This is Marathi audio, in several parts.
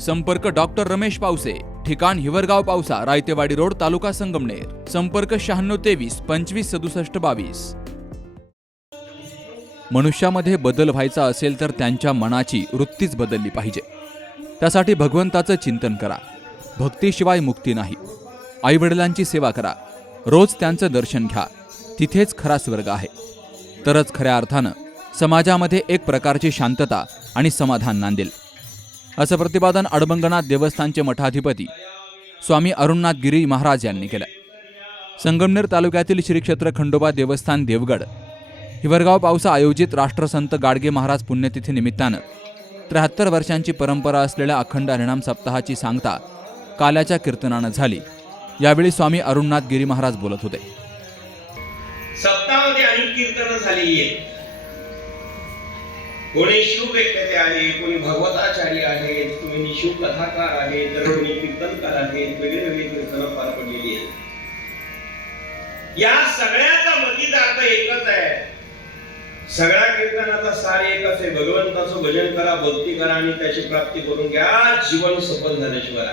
संपर्क डॉक्टर रमेश पावसे ठिकाण हिवरगाव पावसा रायतेवाडी रोड तालुका संगमनेर. संपर्क शहाण्णव तेवीस पंचवीस सदुसष्ट बावीस. मनुष्यामध्ये बदल व्हायचा असेल तर त्यांच्या मनाची वृत्तीच बदलली पाहिजे. त्यासाठी भगवंताचं चिंतन करा. भक्तीशिवाय मुक्ती नाही. आईवडिलांची सेवा करा. रोज त्यांचं दर्शन घ्या. तिथेच खरा स्वर्ग आहे. तरच खऱ्या अर्थानं समाजामध्ये एक प्रकारची शांतता आणि समाधान नांदेल. असं प्रतिपादन अडबंगनाथ देवस्थानचे मठाधिपती स्वामी अरुणनाथ गिरी महाराज यांनी केलं. संगमनेर तालुक्यातील श्री क्षेत्र खंडोबा देवस्थान देवगड हिवरगाव पावसा आयोजित राष्ट्रसंत गाडगे महाराज पुण्यतिथी निमित्तानं त्र्याहत्तर वर्षांची परंपरा असलेल्या अखंड हरिणाम सप्ताहाची सांगता काल्याच्या कीर्तनानं झाली. यावेळी स्वामी अरुणनाथ गिरी महाराज बोलत होते. सप्ताहामध्ये अनेक कीर्तन झाली कोणी शिव व्यक्ते आहे कोणी भगवताचार्य आहेत कोणी शिव कथाकार आहेत तर कोणी कीर्तनकार आहेत वेगळे वेगळे कीर्तन पार पडलेली आहेत. या सगळ्याचा मतीदार्थ एकच आहे. सगळ्या कीर्तनाचा सार एकच आहे. भगवंताचं भजन करा भक्ती करा आणि त्याची प्राप्ती करून घ्या. जीवन सफल झाल्याशिवाय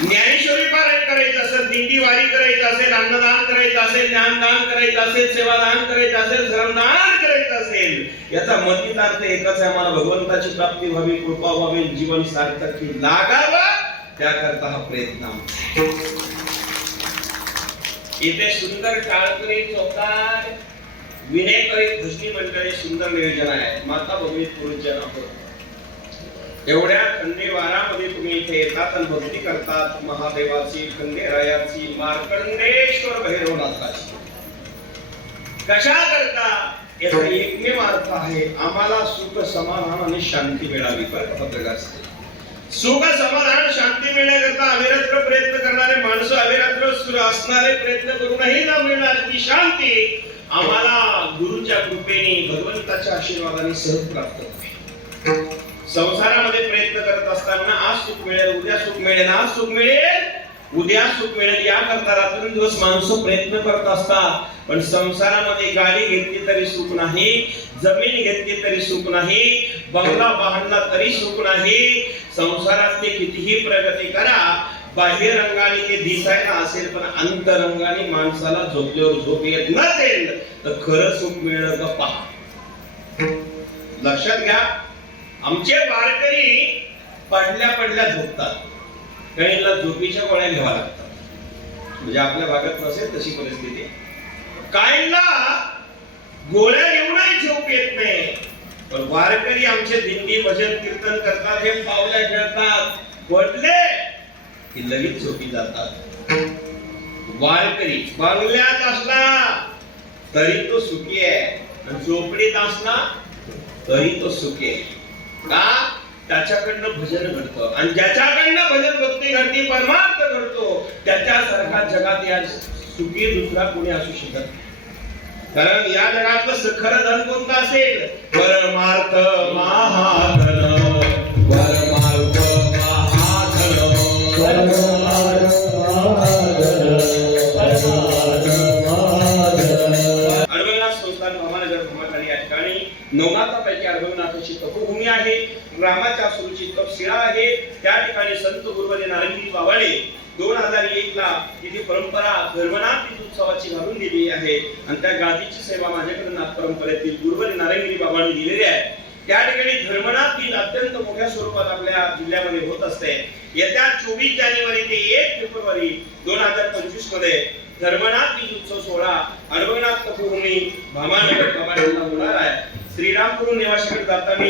ज्ञानेश्वरी पारायण करायचं असेल दिंडी वारी करायचं असेल अन्नदान करायचं असेल ज्ञानदान करायचं असेल सेवादान करायचं असेल श्रमदान करायचं असेल याचा मतितार्थ एकच आहे मला भगवंताची प्राप्ती व्हावी कृपा व्हावी जीवन सार्थकी लागावा त्याकरता हा प्रयत्न इथे सुंदर टाळकरी चौकार विनयकरी दृष्टी मंडळी सुंदर नियोजन आहे. माता भूमी पुरुष जनापुर एवढ्या थंडी वारामध्ये तुम्ही इथे येतात आणि भक्ती करतात. महादेवाची खंडेरायाची मार्कंडेश्वर भैरवनाथाची. कशा करता? याचा एकमेव अर्थ आहे आम्हाला सुख समाधान आणि शांती मिळावी. बरं का पत्रकार साहेब? सुख समाधान शांती मिळण्याकरता अविरत्र प्रयत्न करणारे माणसं अविरत्र असणारे प्रयत्न करूनही न मिळणार ती शांती आम्हाला गुरुच्या कृपेने भगवंताच्या आशीर्वादाने सहज प्राप्त होते. संसारामध्ये प्रयत्न करत असताना आज सुख मिळेल उद्या सुख मिळेल आज सुख मिळेल. उद्या सुख मिळेल याकरता रात्रंदिवस माणसं प्रयत्न करत असतात. पण संसारामध्ये गाडी घेतली तरी सुख नाही जमीन घेतली तरी सुख नाही बंगला बांधला तरी सुख नाही. संसारात ते कितीही प्रगती करा बाह्य रंगाने ते दिसायला असेल पण अंतरंगाने माणसाला झोपल्यावर झोप येत नसेल तर खरं सुख मिळणं का पहा लक्षात घ्या आमचे वारकरी पडल्या पडल्या झोपतात. काहींना झोपीच्या गोळ्या घ्याव्या लागतात. म्हणजे आपल्या भागात नसेल तशी परिस्थिती. काहींना गोळ्या एवढाही झोप येत नाही. पण वारकरी आमचे दिंडी भजन कीर्तन करतात हे पावल्या खेळतात. पडले की लगेच झोपी जातात. वारकरी बंगल्यात असला तरी तो सुखी आहे. आणि झोपडीत असला तरी तो सुखी आहे. का? त्याच्याकडनं भजन घडतं. आणि ज्याच्याकडनं भजन भक्ती घडती परमार्थ घडतो त्याच्यासारखा जगात या सुखी दुसरा कोणी असू शकत नाही. कारण या जगातलं सखर धन कोणतं असेल? परमार्थ महाधन परमार्थ महाधन अडवंगनाथ संस्थान भामानगर या ठिकाणी नवनाथापैकी अडवंगनाथाची तपोभूमी आहे ग्रामाच्या सुरूची तपशिळा आहे त्या ठिकाणी संत गुरुवरे नारायणजी बावाळे दोन हजार एक ला तिथे परंपरा धर्मनाथ तीज उत्सवाची घालून दिली आहे. आणि त्या गादीची सेवा माझ्याकडे नाथ परंपरेतील गुरुवरे नारायणगिरी बाबांनी दिलेली आहे. त्या ठिकाणी धर्मनाथ दिन अत्यंत मोठ्या स्वरूपात आपल्या जिल्ह्यामध्ये होत असते. येत्या चोवीस जानेवारी ते एक फेब्रुवारी दोन हजार पंचवीसमध्ये धर्मनाथ दिन उत्सव सोहळा अनुभवनाथ तपोभूमी भामानगर होणार आहे. श्रीरामपूर निवासीकडे जाताना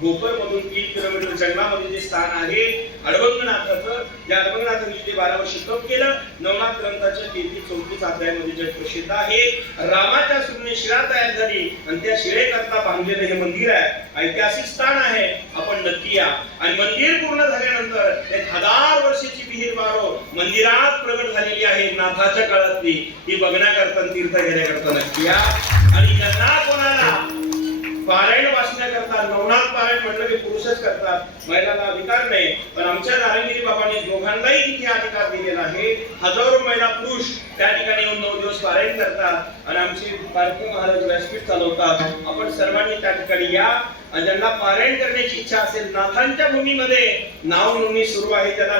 गोपर मधून तीन किलोमीटर जन्मामध्ये जे स्थान आहे अडवंगनाथाचं या अडवंगनाथांनी जे बारा वर्ष तप केलं नवनाथ ग्रंथाच्या तेहतीस चौतीस अध्यायामध्ये जे प्रसिद्ध आहे. रामाच्या सुने शिळा तयार झाली आणि त्या शिळेकरता बांधलेलं हे मंदिर आहे. ऐतिहासिक स्थान आहे. आपण नक्की या. आणि मंदिर पूर्ण झाल्यानंतर एक हजार वर्षाची विहीर बारो मंदिरात प्रगट झालेली आहे नाथाच्या काळातली. ती बघण्याकरता तीर्थ घेण्याकरता नक्की या. आणि ज्यांना कोणाला पारायण वाचण्याकरता नवनाथ पारायण म्हटलं की पुरुषच करतात. महिलांना अधिकार नाही. पण आमच्या नारायणगिरी बाबांनी दोघांनाही किती अधिकार दिलेला आहे. हजारो महिला पुरुष त्या ठिकाणी येऊन नऊ दिवस पारायण करतात आणि आमची पालखी महाराज व्यासपीठ चालवतात. आपण सर्वांनी त्या ठिकाणी या आणि ज्यांना पारायण करण्याची इच्छा असेल नाथांच्या भूमीमध्ये नाव नोंदणी सुरू आहे त्याला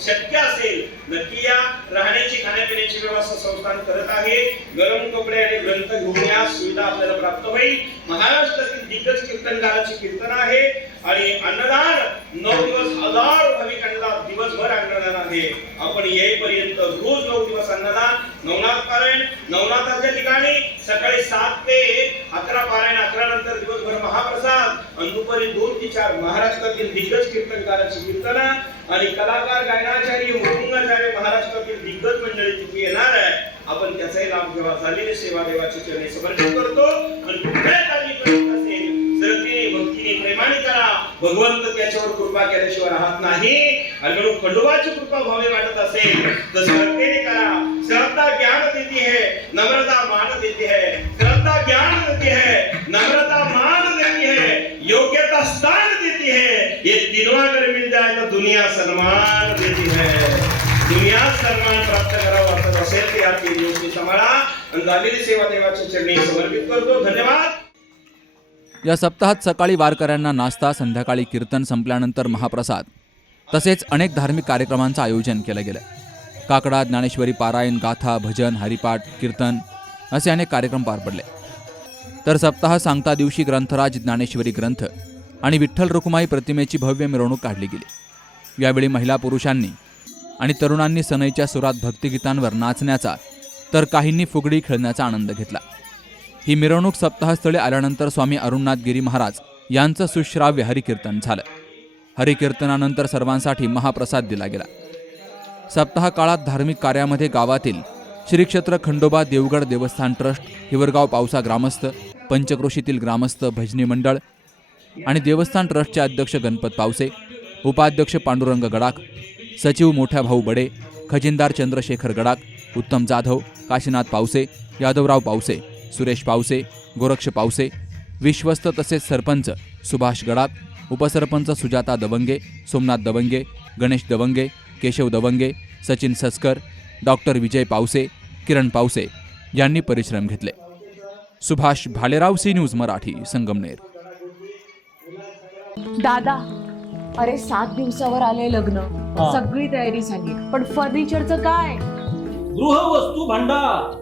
शक्य असेल नक्की या. राहण्याची खाण्यापिण्याची व्यवस्था संस्थान करत आहे. गरम कपडे आणि ग्रंथ घेऊन या. सुविधा आपल्याला प्राप्त होईल. महाराष्ट्रातील दिग्गज कीर्तनकाराची कीर्तन आहे. आणि अन्नदान नऊ दिवस हजार भाविक अन्नदान दिवसभर अन्नदान आहे. आपण येईपर्यंत रोज नऊ दिवस अन्नदान नवनाथ पारायण नवनाथाच्या ठिकाणी सकाळी सात ते अकरा पारायण अकरा नंतर दिवसभर महाप्रसाद आणि दुपारी दोन ते चार महाराष्ट्रातील दिग्गज कीर्तनकाराची कीर्तन आणि कलाकार गायनाचार्य मृदुंगाचार्य महाराष्ट्रातील दिग्गज मंडळी तिथे येणार आहे. आपण त्याचाही लाभ घेवा झालेली सेवा देवाची चरणी समर्पित करतो आणि भगवंत त्याच्यावर कृपा केल्याशिवाय राहत नाही. आणि म्हणून खंडोबाची कृपा व्हावी वाटत असेल तर श्रद्धेने करा श्रद्धा ज्ञान देती है नम्रता मान देती है श्रद्धा ज्ञान देती है नम्रता मान देती है योग्यता स्थान देती है ये तीनों अगर मिल जाए तो दुनिया सम्मान देती है दुनिया सन्मान प्राप्त करावा वाटत असेल ते या तीन दिवशी आणि झालेली सेवा देवाच्या चरणी समर्पित करतो. धन्यवाद. या सप्ताहात सकाळी वारकऱ्यांना नाश्ता संध्याकाळी कीर्तन संपल्यानंतर महाप्रसाद. तसेच अनेक धार्मिक कार्यक्रमांचं आयोजन केलं गेलं. काकडा ज्ञानेश्वरी पारायण गाथा भजन हरिपाठ कीर्तन असे अनेक कार्यक्रम पार पडले. तर सप्ताह सांगता दिवशी ग्रंथराज ज्ञानेश्वरी ग्रंथ आणि विठ्ठल रुक्माई प्रतिमेची भव्य मिरवणूक काढली गेली. यावेळी महिला पुरुषांनी आणि तरुणांनी सनईच्या सुरात भक्तिगीतांवर नाचण्याचा तर काहींनी फुगडी खेळण्याचा आनंद घेतला. ही मिरवणूक सप्ताहस्थळी आल्यानंतर स्वामी अरुणनाथ गिरी महाराज यांचं सुश्राव्य हरिकीर्तन झालं. हरिकीर्तनानंतर सर्वांसाठी महाप्रसाद दिला गेला. सप्ताह काळात धार्मिक कार्यामध्ये गावातील श्री क्षेत्र खंडोबा देवगड देवस्थान ट्रस्ट हिवरगाव पावसा ग्रामस्थ पंचक्रोशीतील ग्रामस्थ भजनी मंडळ आणि देवस्थान ट्रस्टचे अध्यक्ष गणपत पावसे उपाध्यक्ष पांडुरंग गडाख सचिव मोठ्या भाऊ बडे खजिनदार चंद्रशेखर गडाख उत्तम जाधव काशीनाथ पावसे यादवराव पावसे सुरेश पावसे गोरक्ष पावसे विश्वस्त तसेच सरपंच सुभाष गडाख उपसरपंच सुजाता दवंगे सोमनाथ दवंगे गणेश दवंगे केशव दवंगे सचिन सचकर डॉक्टर विजय पावसे किरण पावसे यांनी परिश्रम घेतले. Subhash Bhalerao C news Marathi Sangamner. दादा अरे सात दिवसावर आले लग्न. सगळी तयारी झाली. पण फर्निचरचं काय? गृहवस्तू भांडार.